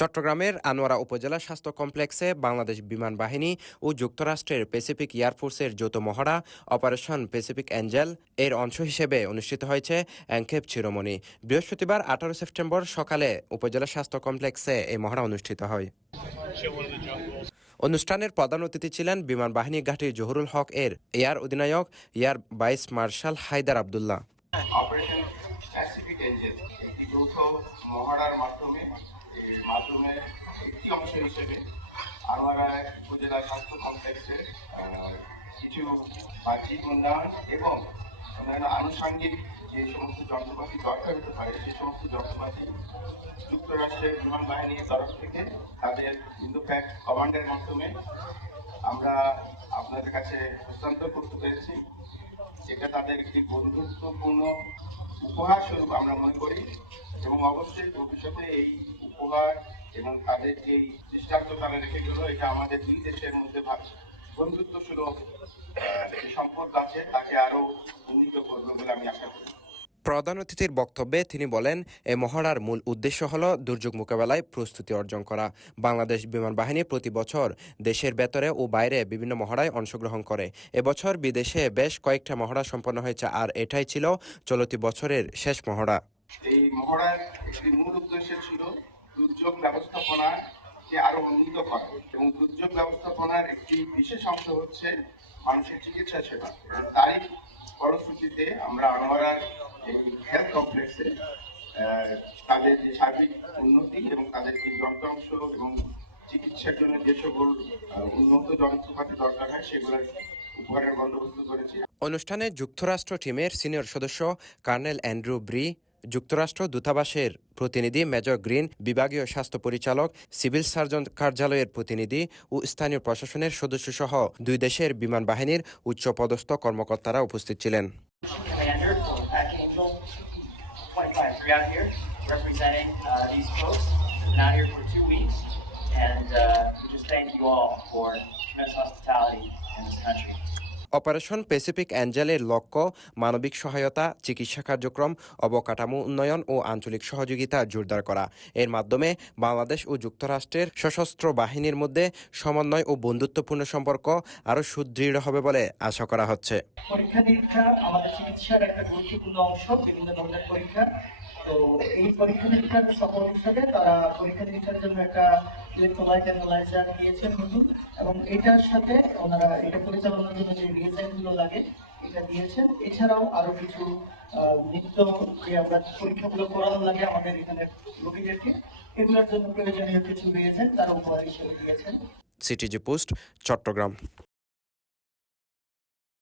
চট্টগ্রামের আনোয়ারা উপজেলা স্বাস্থ্য কমপ্লেক্সে বাংলাদেশ বিমান বাহিনী ও যুক্তরাষ্ট্রের প্যাসিফিক এয়ারফোর্সের যৌথ মহড়া অপারেশন প্যাসিফিক অ্যাঞ্জেল এর অংশ হিসেবে অনুষ্ঠিত হয়েছে অ্যাংকেপ শিরোমণি। বৃহস্পতিবার 18 সেপ্টেম্বর সকালে উপজেলা স্বাস্থ্য কমপ্লেক্সে এই মহড়া অনুষ্ঠিত হয়। অনুষ্ঠানের প্রধান অতিথি ছিলেন বিমান বাহিনী ঘাঁটি জহুরুল হক এর এয়ার অধিনায়ক air vice marshal Haider Abdullah. Operation Pacific Angel একটি যৌথ মহড়ার মাধ্যমে একটি অংশ হিসেবে আনোয়ারা উপজেলা স্বাস্থ্য কমপ্লেক্সের কিছু বাহ্যিক উন্নয়ন এবং অন্যান্য আনুষঙ্গিক যে সমস্ত যন্ত্রপাতি দরকার হতে পারে সে সমস্ত যন্ত্রপাতি যুক্তরাষ্ট্রের বিমান বাহিনীর তরফ থেকে তাদের ইন্দোপ্যাক কমান্ডের মাধ্যমে আমরা আপনাদের কাছে হস্তান্তর করতে পেরেছি। এটা তাদের একটি বন্ধুত্বপূর্ণ উপহার স্বরূপ আমরা মনে করি এবং অবশ্যই ভবিষ্যতে এই উপহার এবং তাদের যে দৃষ্টান্ত তারা রেখে গেল এটা আমাদের দুই দেশের মধ্যে বন্ধুত্ব সুলভ যে সম্পর্ক আছে তাকে আরো উন্নীত করবে বলে আমি আশা করি। প্রধান অতিথির বক্তব্যে তিনি বলেন, এই মহড়ার মূল উদ্দেশ্য হল দুর্যোগ মোকাবেলায় প্রস্তুতি অর্জন করা। বাংলাদেশ বিমান বাহিনী প্রতি বছর দেশের ভেতরে ও বাইরে বিভিন্ন মহড়ায় অংশগ্রহণ করে। এবছর বিদেশে বেশ কয়েকটা মহড়া সম্পন্ন হয়েছে, আর এটাই ছিল চলতি বছরের শেষ মহড়া। এই মহড়ার একটি মূল উদ্দেশ্য ছিল দুর্যোগ ব্যবস্থাপনাকে আরো উন্নীত করা এবং দুর্যোগ ব্যবস্থাপনার একটি বিশেষ অংশ হচ্ছে মানুষের চিকিৎসা সেবা। তারই ফলশ্রুতিতে আমরা আনোয়ারার এই হেলথ কমপ্লেক্সে তাদের যে সার্বিক উন্নতি এবং তাদের যে যন্ত্রাংশ এবং চিকিৎসার জন্য যে সকল উন্নত যন্ত্রপাতি দরকার হয় সেগুলোর উপহারের বন্দোবস্ত করেছি। অনুষ্ঠানে যুক্তরাষ্ট্র টিমের সিনিয়র সদস্য কর্নেল অ্যান্ড্রু ব্রি, যুক্তরাষ্ট্র দূতাবাসের প্রতিনিধি মেজর গ্রিন, বিভাগীয় স্বাস্থ্য পরিচালক, সিভিল সার্জন কার্যালয়ের প্রতিনিধি ও স্থানীয় প্রশাসনের সদস্যসহ দুই দেশের বিমান বাহিনীর উচ্চপদস্থ কর্মকর্তারা উপস্থিত ছিলেন। অপারেশন প্যাসিফিক অ্যাঞ্জেলের লক্ষ্য মানবিক সহায়তা, চিকিৎসা কার্যক্রম, অবকাঠামো উন্নয়ন ও আঞ্চলিক সহযোগিতা জোরদার করা। এর মাধ্যমে বাংলাদেশ ও যুক্তরাষ্ট্রের সশস্ত্র বাহিনীর মধ্যে সমন্বয় ও বন্ধুত্বপূর্ণ সম্পর্ক আরও সুদৃঢ় হবে বলে আশা করা হচ্ছে। পরীক্ষা নিরীক্ষা আমাদের চিকিৎসার একটা গুরুত্বপূর্ণ অংশ, বিভিন্ন ধরনের পরীক্ষা। তো এই পরীক্ষা নিরীক্ষার সফল হিসাবে তারা পরীক্ষা নিরীক্ষার জন্য একটা ইলেকট্রোলাইট অ্যানালাইজার দিয়েছেন নতুন, এবং এটার সাথে ওনারা এটা পরিচালনার জন্য যে ডিজাইনগুলো লাগে এটা দিয়েছেন। এছাড়াও আরো কিছু নিত্য যে আমরা পরীক্ষাগুলো করানো লাগে আমাদের এখানে রোগীদেরকে, এগুলোর জন্য প্রয়োজনীয় কিছু দিয়েছেন তারা উপহার হিসেবে দিয়েছেন। CTG post, Chittagong.